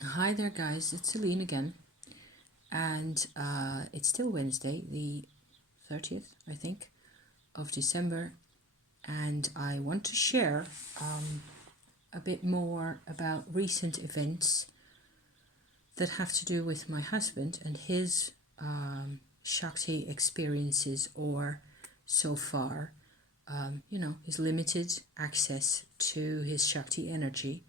Hi there, guys. It's Celine again, and it's still Wednesday, the 30th, I think, of December, and I want to share a bit more about recent events that have to do with my husband and his Shakti experiences, or so far, his limited access to his Shakti energy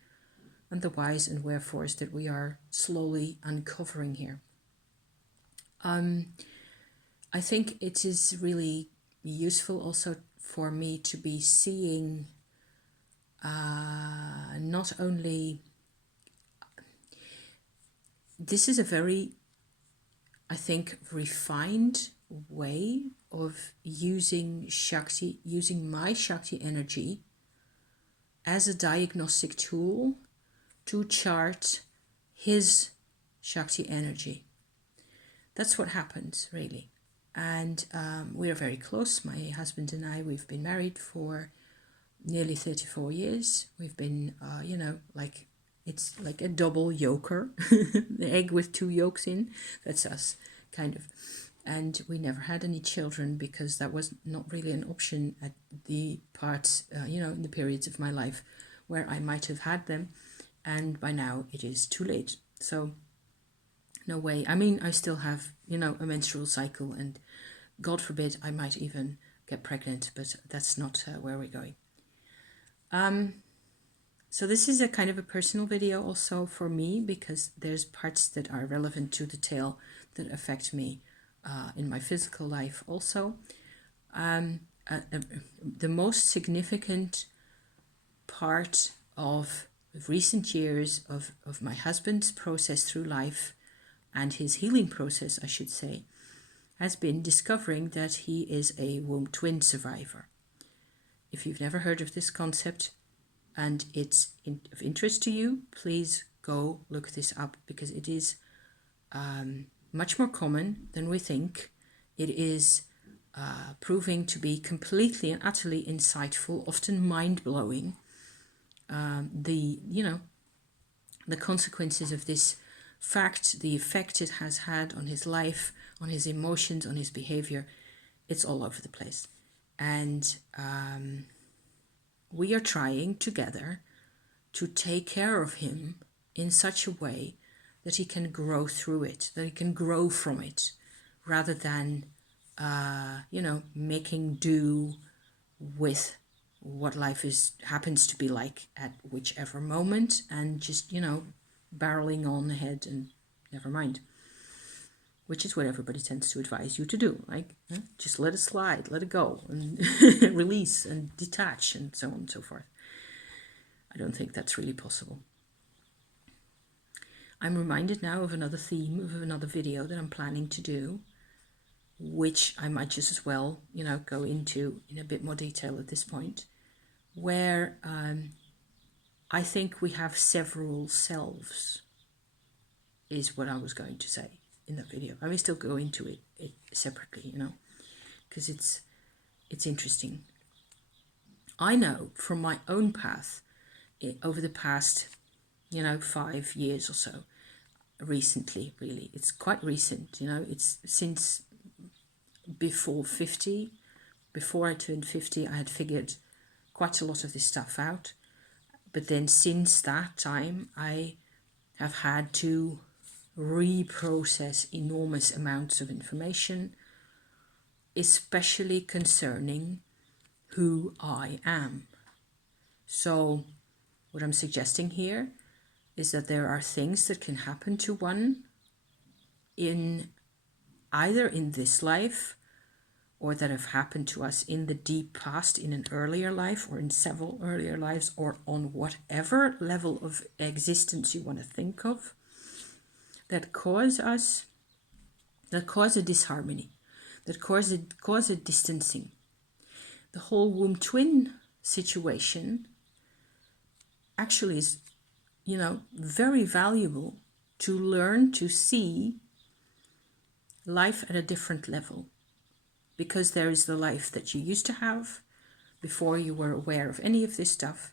and the whys and wherefores that we are slowly uncovering here. I think it is really useful also for me to be seeing not only, this is a very, I think, refined way of using Shakti, using my Shakti energy as a diagnostic tool to chart his Shakti energy. That's what happens, really. And we are very close. My husband and I, we've been married for nearly 34 years. We've been, like, it's like a double yolker, the egg with two yolks in. That's us, kind of. And we never had any children because that was not really an option at the parts, in the periods of my life where I might have had them. And by now it is too late. So no way. I mean, I still have, a menstrual cycle, and God forbid I might even get pregnant, but that's not where we're going. So this is a kind of a personal video also for me, because there's parts that are relevant to the tale that affect me in my physical life also. The most significant part of recent years of my husband's process through life, and his healing process, I should say, has been discovering that he is a womb twin survivor. If you've never heard of this concept and it's of interest to you, please go look this up, because it is much more common than we think. It is proving to be completely and utterly insightful, often mind-blowing. The consequences of this fact, the effect it has had on his life, on his emotions, on his behavior, it's all over the place. And we are trying together to take care of him in such a way that he can grow through it, that he can grow from it, rather than, making do with what life happens to be like at whichever moment, and just, barreling on ahead and never mind. Which is what everybody tends to advise you to do. Like, just let it slide, let it go, and release and detach, and so on and so forth. I don't think that's really possible. I'm reminded now of another theme of another video that I'm planning to do, which I might just as well, go into in a bit more detail at this point, where I think we have several selves, is what I was going to say in that video. I may still go into it separately, because it's interesting. I know from my own path over the past, 5 years or so, recently, really, it's quite recent, it's since before 50. Before I turned 50, I had figured quite a lot of this stuff out. But then since that time, I have had to reprocess enormous amounts of information, especially concerning who I am. So what I'm suggesting here is that there are things that can happen to one in either in this life, or that have happened to us in the deep past, in an earlier life, or in several earlier lives, or on whatever level of existence you want to think of, that cause a disharmony, that cause a distancing. The whole womb twin situation actually is, very valuable to learn to see life at a different level. Because there is the life that you used to have before you were aware of any of this stuff,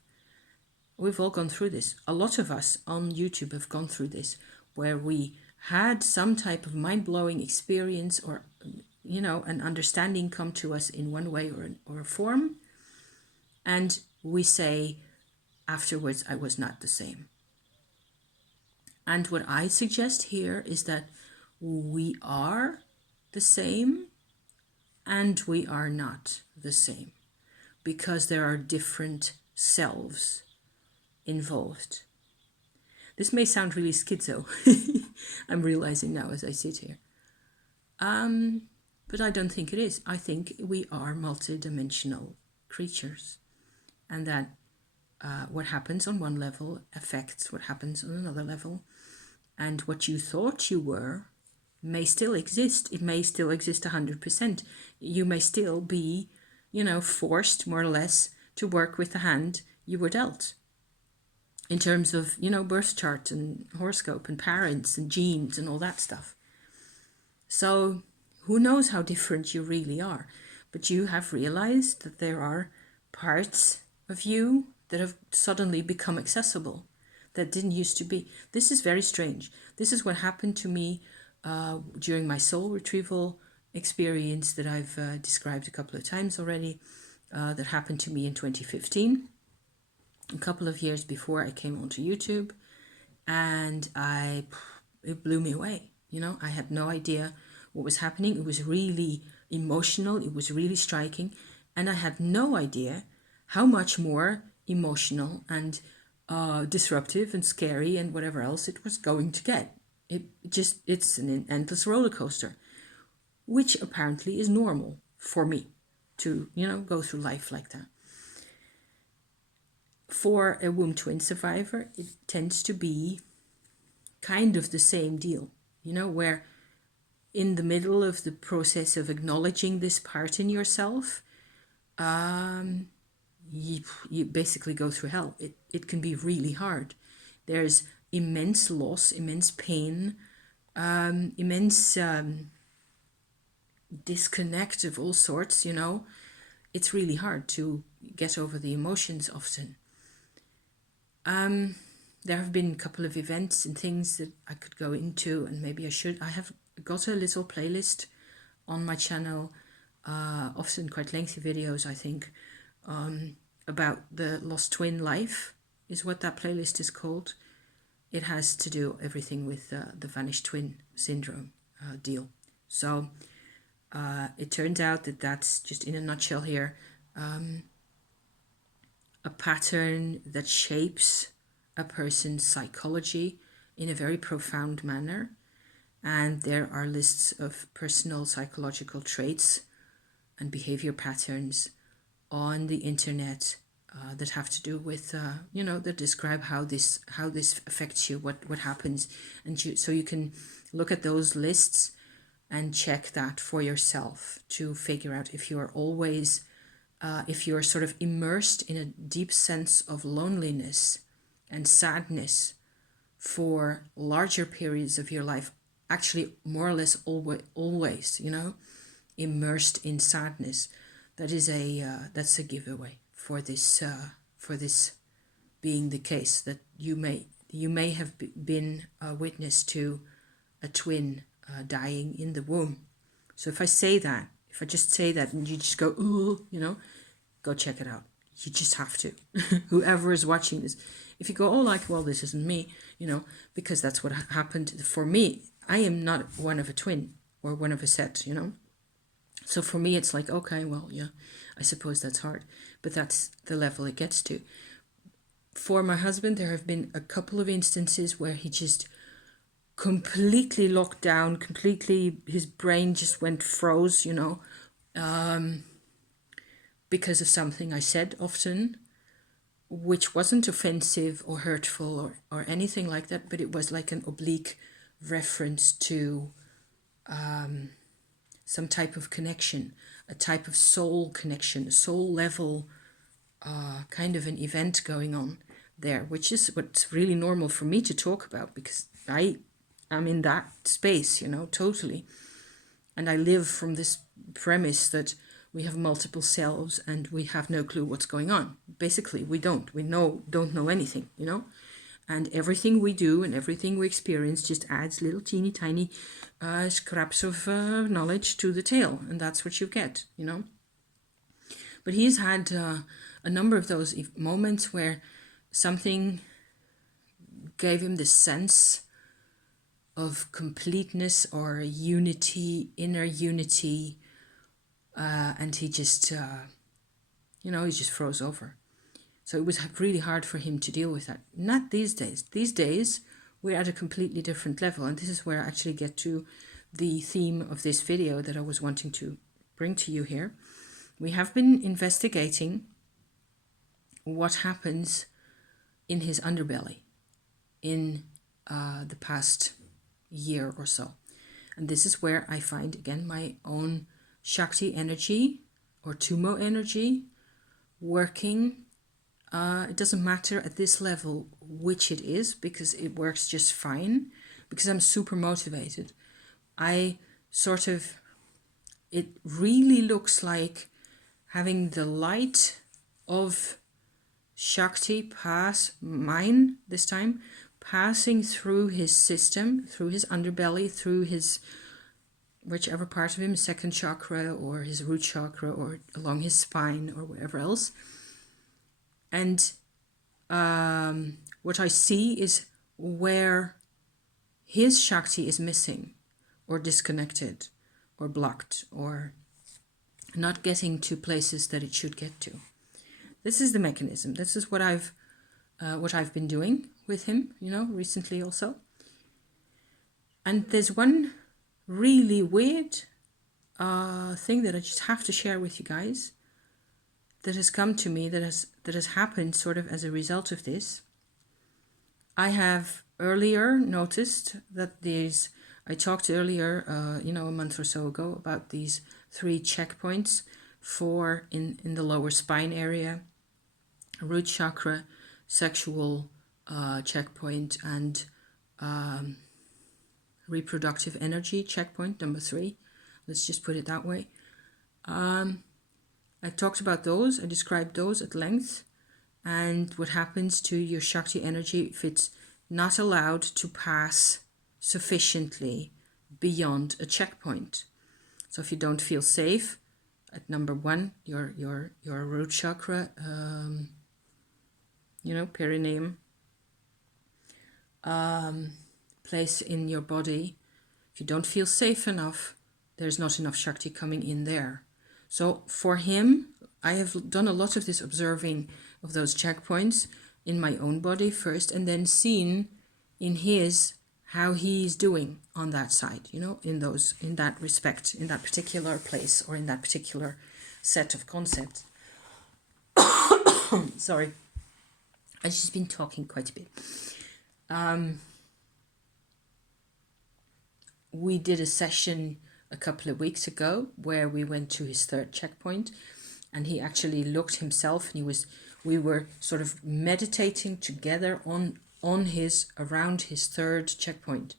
We've all gone through this. A lot of us on YouTube have gone through this, where we had some type of mind-blowing experience or, you know, an understanding come to us in one way or a form. And we say afterwards, I was not the same. And what I suggest here is that we are the same and we are not the same, because there are different selves involved. This may sound really schizo, I'm realizing now as I sit here. But I don't think it is. I think we are multidimensional creatures, and that what happens on one level affects what happens on another level. And what you thought you were may still exist. It may still exist 100%. You may still be, you know, forced more or less to work with the hand you were dealt, in terms of, you know, birth chart and horoscope and parents and genes and all that stuff. So who knows how different you really are, but you have realized that there are parts of you that have suddenly become accessible that didn't used to be. This is very strange. This is what happened to me during my soul retrieval experience that I've described a couple of times already, that happened to me in 2015, a couple of years before I came onto YouTube, and it blew me away. You know, I had no idea what was happening. It was really emotional. It was really striking. And I had no idea how much more emotional and disruptive and scary and whatever else it was going to get. It's an endless roller coaster, which apparently is normal for me to, you know, go through life like that. For a womb twin survivor, it tends to be kind of the same deal, you know, where in the middle of the process of acknowledging this part in yourself, you basically go through hell. It can be really hard. There's immense loss, immense pain, immense disconnect of all sorts, you know. It's really hard to get over the emotions often. There have been a couple of events and things that I could go into, and maybe I should. I have got a little playlist on my channel, often quite lengthy videos, I think, about the lost twin life is what that playlist is called. It has to do everything with the vanished twin syndrome deal. So it turns out that that's just in a nutshell here, a pattern that shapes a person's psychology in a very profound manner. And there are lists of personal psychological traits and behavior patterns on the internet that have to do with, you know, that describe how this affects you, what happens. And so you can look at those lists and check that for yourself to figure out if you're always, if you're sort of immersed in a deep sense of loneliness and sadness for larger periods of your life, actually more or less always, you know, immersed in sadness. That is that's a giveaway for this being the case, that you may have been a witness to a twin dying in the womb. So if I just say that and you just go, ooh, you know, go check it out. You just have to. Whoever is watching this, if you go, oh, like, well, this isn't me, you know, because that's what happened for me. I am not one of a twin or one of a set, you know. So for me, it's like, okay, well, yeah, I suppose that's hard, but that's the level it gets to. For my husband, there have been a couple of instances where he just completely locked down, his brain just went froze, you know, because of something I said often, which wasn't offensive or hurtful or anything like that, but it was like an oblique reference to some type of connection, a type of soul connection, a soul level kind of an event going on there, which is what's really normal for me to talk about, because I am in that space, you know, totally. And I live from this premise that we have multiple selves and we have no clue what's going on. Basically, we don't. We don't know anything, you know? And everything we do and everything we experience just adds little teeny tiny scraps of knowledge to the tale. And that's what you get, you know? But he's had a number of those moments where something gave him this sense of completeness or unity, inner unity, and he just, you know, he just froze over. So it was really hard for him to deal with that. Not these days. These days, we're at a completely different level, and this is where I actually get to the theme of this video that I was wanting to bring to you here. We have been investigating what happens in his underbelly in the past year or so. And this is where I find, again, my own Shakti energy or Tumo energy working. It doesn't matter at this level which it is, because it works just fine, because I'm super motivated. It really looks like having the light of Shakti pass, mine this time, passing through his system, through his underbelly, through his whichever part of him, second chakra or his root chakra or along his spine or wherever else. And what I see is where his Shakti is missing or disconnected or blocked or not getting to places that it should get to. This is the mechanism. This is what I've been doing with him, you know, recently also. And there's one really weird thing that I just have to share with you guys that has come to me, that has happened sort of as a result of this. I have earlier noticed that I talked earlier, a month or so ago, about these 3 checkpoints, 4 in the lower spine area, root chakra, sexual checkpoint, and reproductive energy checkpoint, number 3. Let's just put it that way. I talked about those, I described those at length, and what happens to your Shakti energy if it's not allowed to pass sufficiently beyond a checkpoint. So if you don't feel safe at number 1, your root chakra, perineum, place in your body, if you don't feel safe enough, there's not enough Shakti coming in there. So for him, I have done a lot of this observing of those checkpoints in my own body first, and then seen in his how he's doing on that side, in that respect, in that particular place, or in that particular set of concepts. Sorry, I've just been talking quite a bit. We did a session a couple of weeks ago where we went to his 3rd checkpoint, and he actually looked himself, and we were sort of meditating together around his 3rd checkpoint.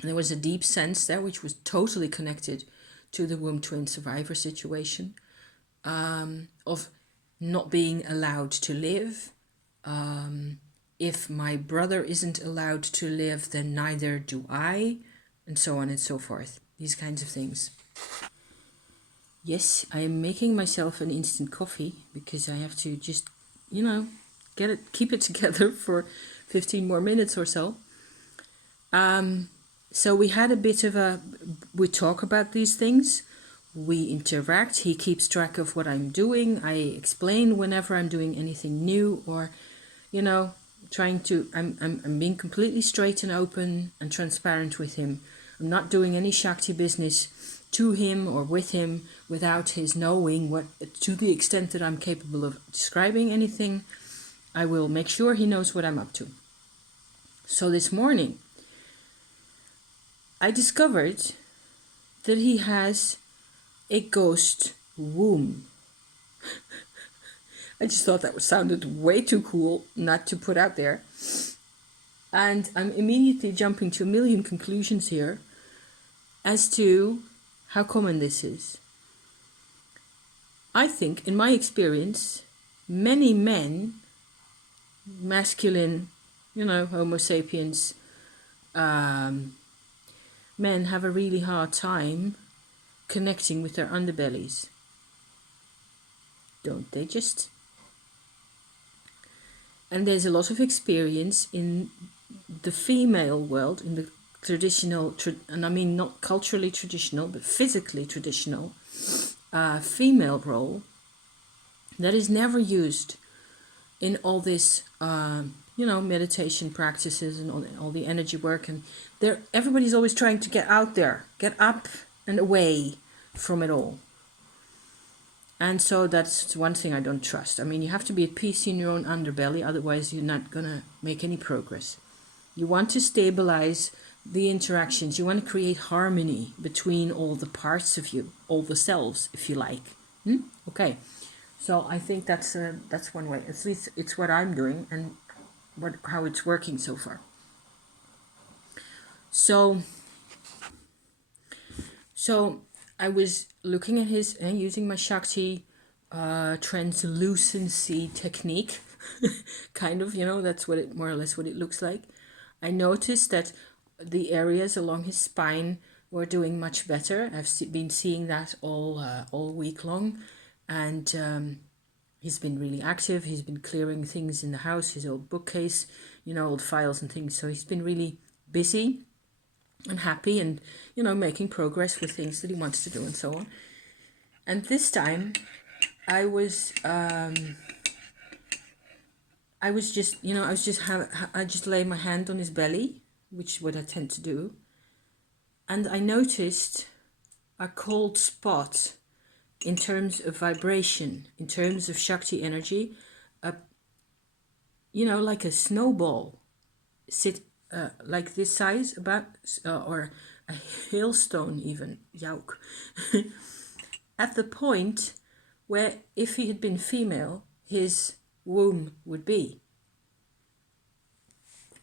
And there was a deep sense there, which was totally connected to the womb twin survivor situation, of not being allowed to live. If my brother isn't allowed to live, then neither do I, and so on and so forth. These kinds of things. Yes, I am making myself an instant coffee because I have to just, keep it together for 15 more minutes or so. So we had a bit of we talk about these things, we interact, he keeps track of what I'm doing, I explain whenever I'm doing anything new, or, I'm being completely straight and open and transparent with him. I'm not doing any Shakti business to him or with him without his knowing to the extent that I'm capable of describing anything. I will make sure he knows what I'm up to. So this morning, I discovered that he has a ghost womb. I just thought that sounded way too cool not to put out there. And I'm immediately jumping to a million conclusions here as to how common this is. I think, in my experience, many men, masculine, Homo sapiens, men have a really hard time connecting with their underbellies. Don't they just? And there's a lot of experience in the female world, in the traditional, and I mean not culturally traditional, but physically traditional female role that is never used in all this, meditation practices and all the energy work. And everybody's always trying to get out there, get up and away from it all. And so that's one thing I don't trust. I mean, you have to be at peace in your own underbelly, otherwise you're not going to make any progress. You want to stabilize the interactions. You want to create harmony between all the parts of you, all the selves, if you like. Okay. So I think that's one way. At least it's what I'm doing and how it's working so far. So I was looking at his and using my Shakti translucency technique, kind of, that's what it more or less what it looks like. I noticed that the areas along his spine were doing much better. I've been seeing that all week long, and he's been really active. He's been clearing things in the house, his old bookcase, old files and things. So he's been really busy and happy and, making progress with things that he wants to do and so on. And this time I was just lay my hand on his belly, which is what I tend to do. And I noticed a cold spot in terms of vibration, in terms of Shakti energy, like a snowball, like this size, about, or a hailstone even, yoke, at the point where if he had been female, his womb would be.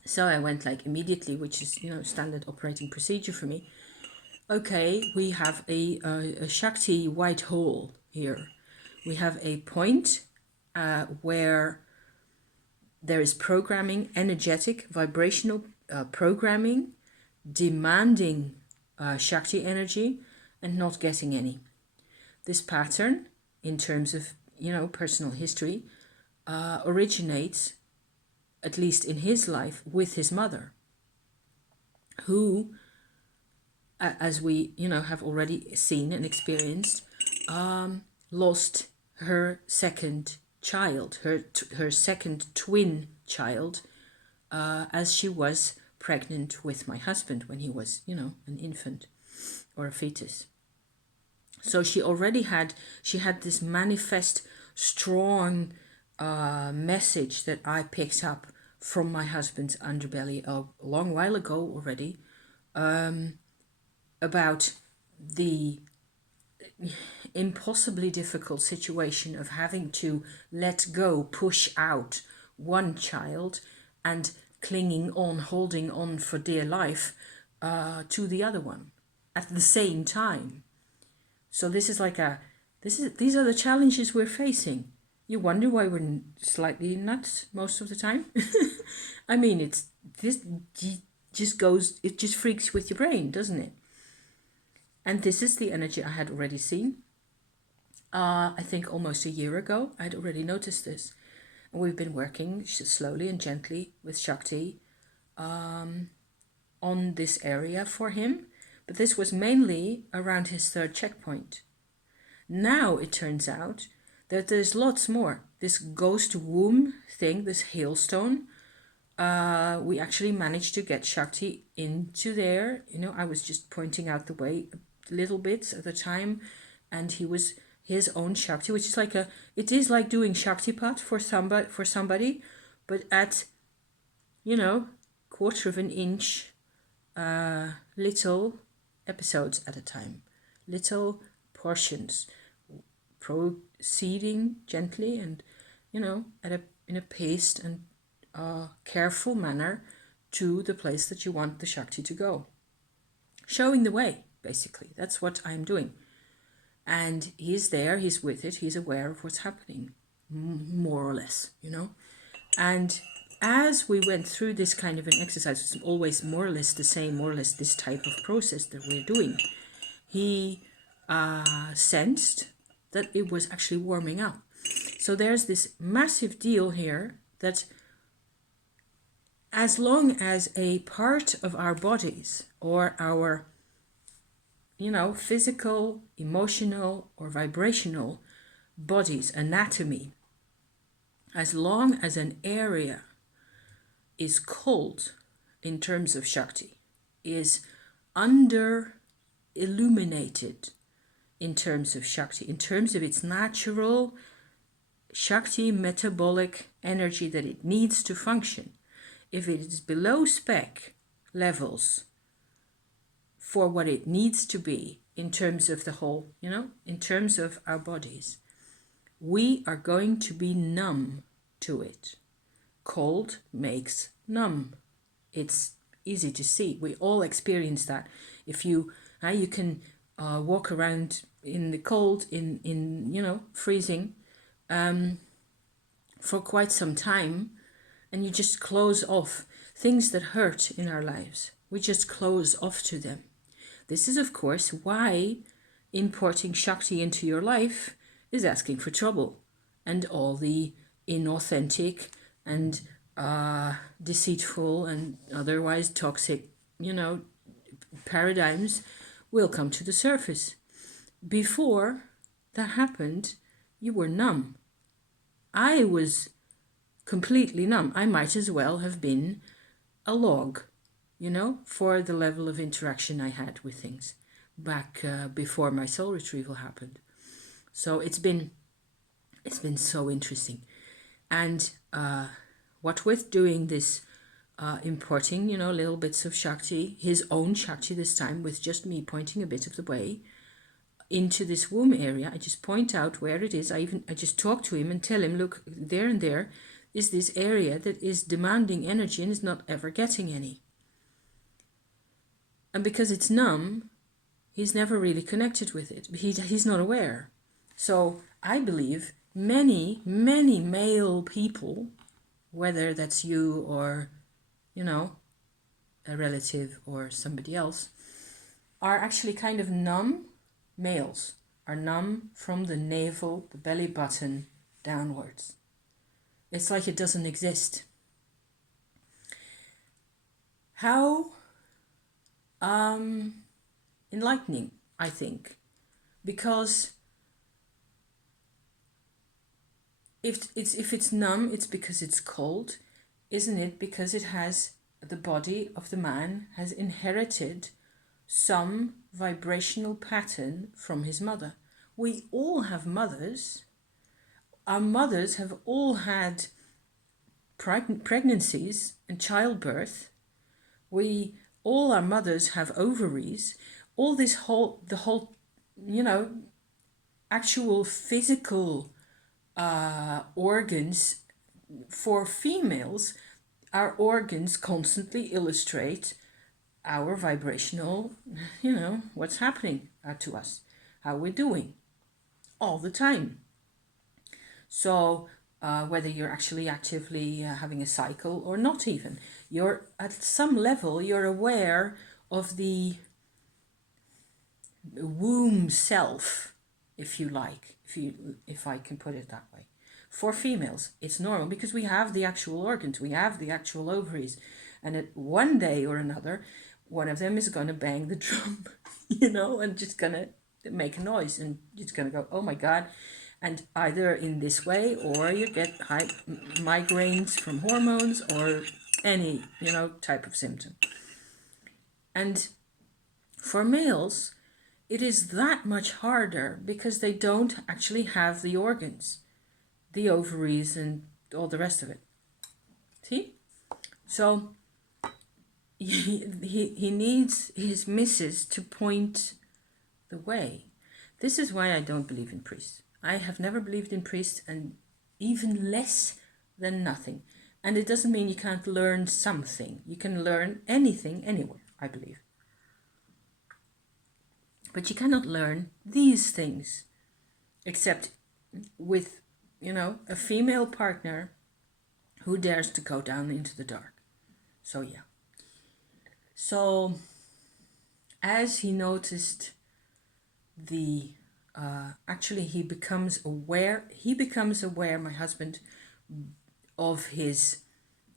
So I went immediately, which is, standard operating procedure for me. Okay, we have a Shakti white hole here. We have a point where there is programming, energetic, vibrational programming, demanding Shakti energy and not getting any. This pattern, in terms of, personal history, originates, at least in his life, with his mother, who, as we, have already seen and experienced, lost her second child, her second twin child, as she was pregnant with my husband when he was, an infant or a fetus. So she had this manifest, strong message that I picked up from my husband's underbelly a long while ago already, about the impossibly difficult situation of having to let go, push out one child and clinging on, holding on for dear life to the other one at the same time. So this is these are the challenges we're facing. You wonder why we're slightly nuts most of the time. I mean, it just freaks with your brain, doesn't it? And this is the energy I had already seen. I think almost a year ago, I'd already noticed this. And we've been working slowly and gently with Shakti on this area for him. But this was mainly around his third checkpoint. Now it turns out that there's lots more. This ghost womb thing, this hailstone, we actually managed to get Shakti into there. I was just pointing out the way little bits at the time, and he was his own Shakti, which is it is like doing Shaktipat for somebody, but at, quarter of an inch, little episodes at a time, little portions, proceeding gently and, in a paced and careful manner to the place that you want the Shakti to go. Showing the way, basically. That's what I'm doing. And he's there, he's with it, he's aware of what's happening, more or less, you know. And as we went through this kind of an exercise, it's always more or less the same, more or less this type of process that we're doing. He sensed that it was actually warming up. So there's this massive deal here that as long as a part of our bodies or our, you know, physical, emotional, or vibrational body's anatomy, as long as an area is cold in terms of Shakti, is under illuminated in terms of Shakti, in terms of its natural Shakti metabolic energy that it needs to function, if it is below spec levels for what it needs to be in terms of the whole, you know, in terms of our bodies, we are going to be numb to it. Cold makes numb. It's easy to see. We all experience that. If you you can walk around in the cold, in you know, freezing, for quite some time, and you just close off things that hurt in our lives. We just close off to them. This is, of course, why importing Shakti into your life is asking for trouble, and all the inauthentic and deceitful and otherwise toxic, you know, paradigms will come to the surface. Before that happened, you were numb. I was completely numb. I might as well have been a log, you know, for the level of interaction I had with things back before my soul retrieval happened. So it's been so interesting. And what with doing this importing, you know, little bits of Shakti, his own Shakti this time, with just me pointing a bit of the way into this womb area. I just point out where it is. I just talk to him and tell him, look, there and there is this area that is demanding energy and is not ever getting any. And because it's numb, he's never really connected with it. He's not aware. So I believe many, many male people, whether that's you or, you know, a relative or somebody else, are actually kind of numb. Males are numb from the navel, the belly button, downwards. It's like it doesn't exist. How enlightening, I think, because if it's numb, it's because it's cold, isn't it? Because it has, the body of the man has inherited some vibrational pattern from his mother. We all have mothers. Our mothers have all had pregnancies and childbirth. All our mothers have ovaries. All the whole, you know, actual physical organs for females, our organs constantly illustrate our vibrational, you know, what's happening to us, how we're doing, all the time. So whether you're actually actively having a cycle or not even, you're at some level, you're aware of the womb self, if you like, if I can put it that way. For females, it's normal because we have the actual organs, we have the actual ovaries, and at one day or another, one of them is going to bang the drum, you know, and just going to make a noise, and it's going to go, oh my God. And either in this way, or you get high migraines from hormones, or any, you know, type of symptom. And for males, it is that much harder because they don't actually have the organs, the ovaries and all the rest of it. See? So he needs his missus to point the way. This is why I don't believe in priests. I have never believed in priests, and even less than nothing. And it doesn't mean you can't learn something. You can learn anything, anywhere, I believe. But you cannot learn these things except with, you know, a female partner who dares to go down into the dark. So yeah. So as he noticed the actually he becomes aware, my husband, of his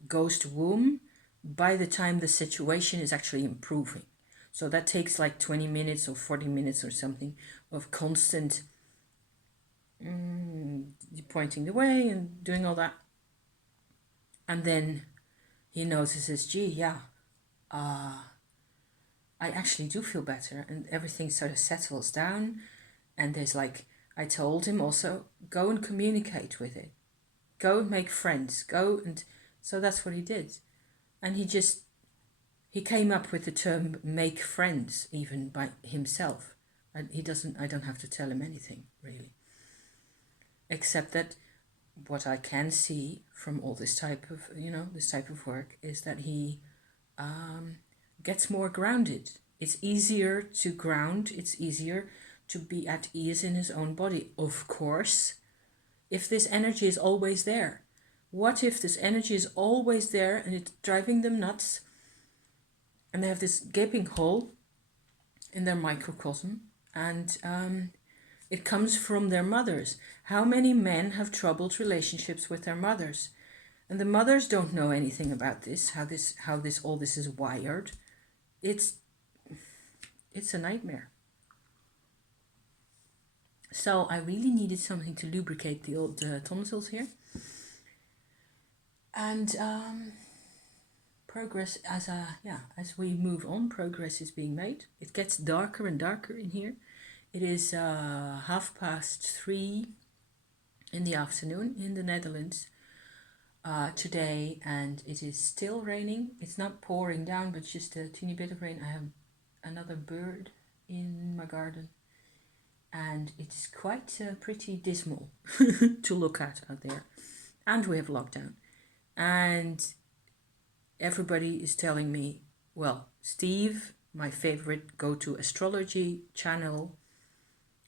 ghost womb by the time the situation is actually improving. So that takes like 20 minutes or 40 minutes or something of constant pointing the way and doing all that. And then he notices, gee, yeah, I actually do feel better, and everything sort of settles down. And there's like, I told him also, go and communicate with it. Go and make friends. Go and, so that's what he did. And he came up with the term make friends even by himself. And I don't have to tell him anything, really. Except that what I can see from all this type of, this type of work is that he gets more grounded. It's easier to ground. It's easier to be at ease in his own body. Of course, if this energy is always there. What if this energy is always there and it's driving them nuts, and they have this gaping hole in their microcosm, and it comes from their mothers. How many men have troubled relationships with their mothers? And the mothers don't know anything about this, how all this is wired. It's a nightmare. So I really needed something to lubricate the old tonsils here. And progress, as we move on, progress is being made. It gets darker and darker in here. It is 3:30 in the afternoon in the Netherlands today, and it is still raining. It's not pouring down, but just a teeny bit of rain. I have another bird in my garden, and it's quite pretty dismal to look at out there. And we have lockdown, and everybody is telling me, well, Steve, my favorite go-to astrology channel,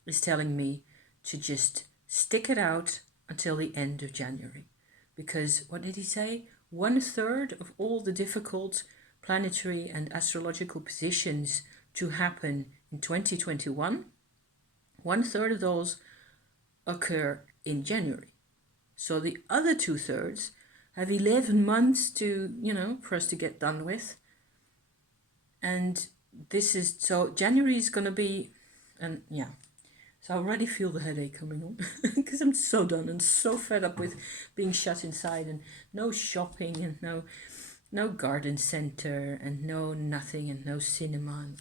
is telling me to just stick it out until the end of January. Because, what did he say? 1/3 of all the difficult planetary and astrological positions to happen in 2021, 1/3 of those occur in January. So the other 2/3 have 11 months to, for us to get done with. And so January is going to be, and yeah. So I already feel the headache coming on because I'm so done and so fed up with being shut inside and no shopping and no garden center and no nothing and no cinema. And,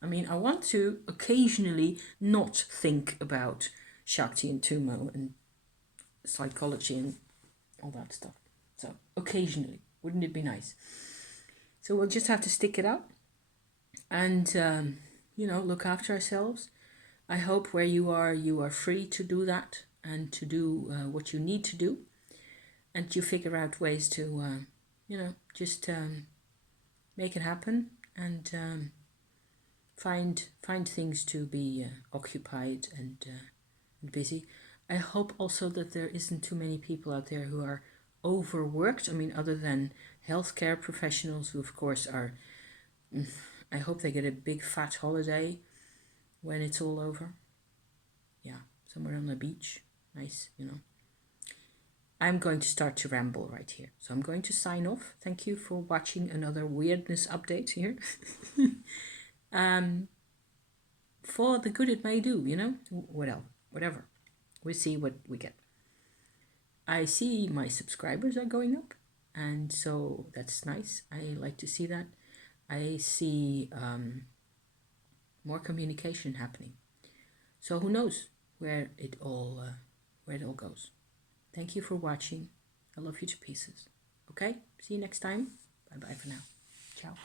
I mean, I want to occasionally not think about Shakti and Tumo and psychology and all that stuff. So occasionally, wouldn't it be nice? So we'll just have to stick it out and, look after ourselves. I hope where you are free to do that and to do what you need to do, and you figure out ways to, just make it happen and find things to be occupied and busy. I hope also that there isn't too many people out there who are overworked. I mean, other than healthcare professionals who, of course, are. I hope they get a big fat holiday when it's all over. Yeah, somewhere on the beach. Nice, I'm going to start to ramble right here. So I'm going to sign off. Thank you for watching another weirdness update here. For the good it may do, whatever. We'll see what we get. I see my subscribers are going up, and so that's nice. I like to see that. I see more communication happening. So who knows where it all goes. Thank you for watching. I love you to pieces. Okay? See you next time. Bye-bye for now. Ciao.